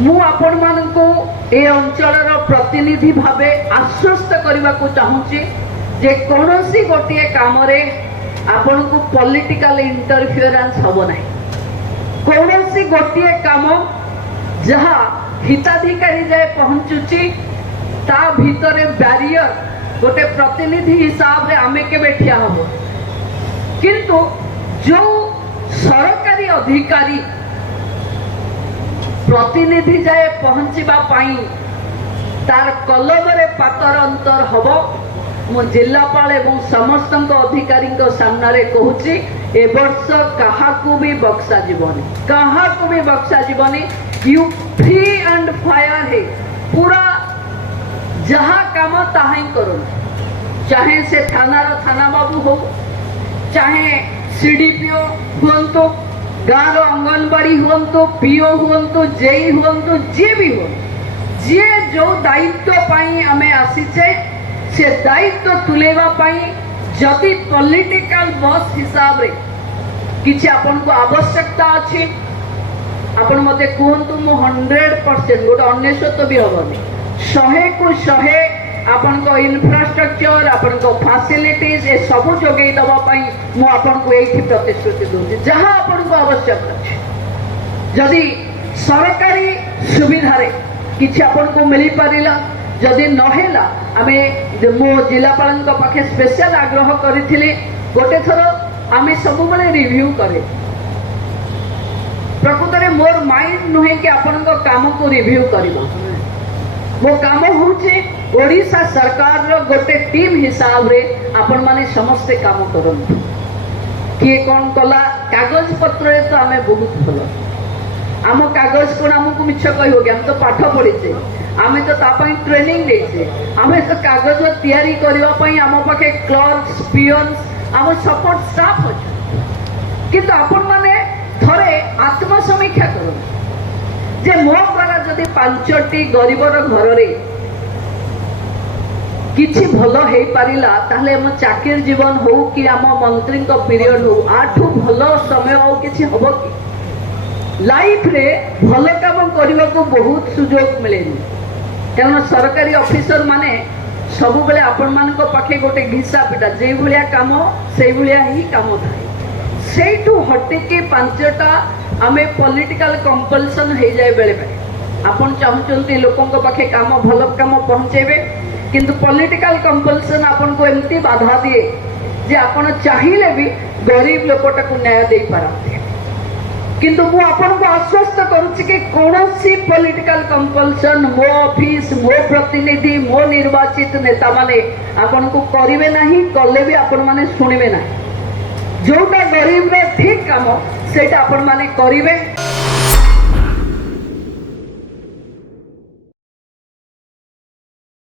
मु आपण मानकु ए अंचलर प्रतिनिधि भावे आश्वस्त करने को चाहूँगी जे कौनसी गोटे काम आपण को पॉलिटिकल इंटरफियरेंस हम ना कौनसी गोटे काम जहा हिताधिकारी जाए पहुंचुची ता भीतर बैरियर गोटे प्रतिनिधि हिसाब रे आमे केबे ठिया हबो किंतु जो सरकारी अधिकारी प्रतिनिधि जाए पहुंचवा पाई तार कलम रे पातर अंतर हबो मो जिलापाल एवं समस्त अधिकारी सामने कहूची ए वर्ष काहाकू भी बक्सा जीवनी काहाकू भी बक्सा जीवनी यू फ्री एंड फायर है पूरा जहा काम ताहा ही करो चाहे से थानार थाना बाबू हो चाहे सीडीपीओ हुंतु गाँव अंगनवाड़ी हुंतु पीओ हुंतु जेई हुंतु जे भी हो जे जो दायित्व पाई आमे आसीचे से दायित्व तुलेवा पाई जदि पॉलिटिकल बॉस हिसाब रे किछि आपन को आवश्यकता अछि आपन मते कहंतु मो 100% गोटे अन्यसत भी हबनी 100 को 100 आपन को इंफ्रास्ट्रक्चर आपन को फैसिलिटीज ए सब जोगई दबा पाई मो आपन को एठी प्रतिश्रुति दूची जहां आपन को आवश्यकता अछि जदि सरकारी सुविधा रे किछि आपन को मिली परिला जदि नहेला आमे मो जिलापाल पाखे स्पेशल आग्रह करिथिली गोटे थरो आमे सब बेले रिव्यू करे प्रकृत में मोर माइंड नुहे कि आपण को काम को रिव्यू करबा मो काम होचे ओडिशा सरकार रो गोटे टीम हिसाब रे आपण माने समस्त काम करन किए कौन कला कागज पत्र तो आमे बहुत भलो आम कागज को हमको मिछ कहबो कि हम तो पाठ पढ़ीचे आमे तो तापाई ट्रेनिंग देछे आमे तो कागज तैयारी करबा पई आम पाखे क्लर्क्स पियन्स आम सपोर्ट स्टाफ अछि किंतु आपण माने थरे आत्मसमीक्षा करो जे मो द्वारा जदि 5टी गरीबर घर रे किछि भलो हे पारिला ताहले हम चाकिर जीवन हो कि आम मंत्री को पीरियड हो आठू भलो समय हो किछि हबो कि लाइफ रे भलो काम करबा को बहुत सुजोग मिलेनी कारण सरकारी ऑफिसर माने सब बेले आपण मान को पाखे गोटे घिसा पिटा जे भलिया काम से भलिया ही काम थाए सेठू हटिके 5टा आमे पॉलिटिकल कंपल्सन हो जाए बेले बेले आपण चाहूचंती लोकों को पाखे काम भलो काम पहुंचेबे किंतु पॉलिटिकल कंपल्सन आपण को एमती बाधा दिए जे आपण चाहिए भी गरीब लोकटा को न्याय दे पारते किंतु मु आपण को आश्वस्त करूची कि कोनोसी पॉलिटिकल कंपल्सन मो ऑफिस मो प्रतिनिधि मो निर्वाचित नेता माने आपण को करिवे नाही कले भी आपण माने सुनिवे नाही जोटा गरीब रे ठीक काम सेटा आपण माने करिवे।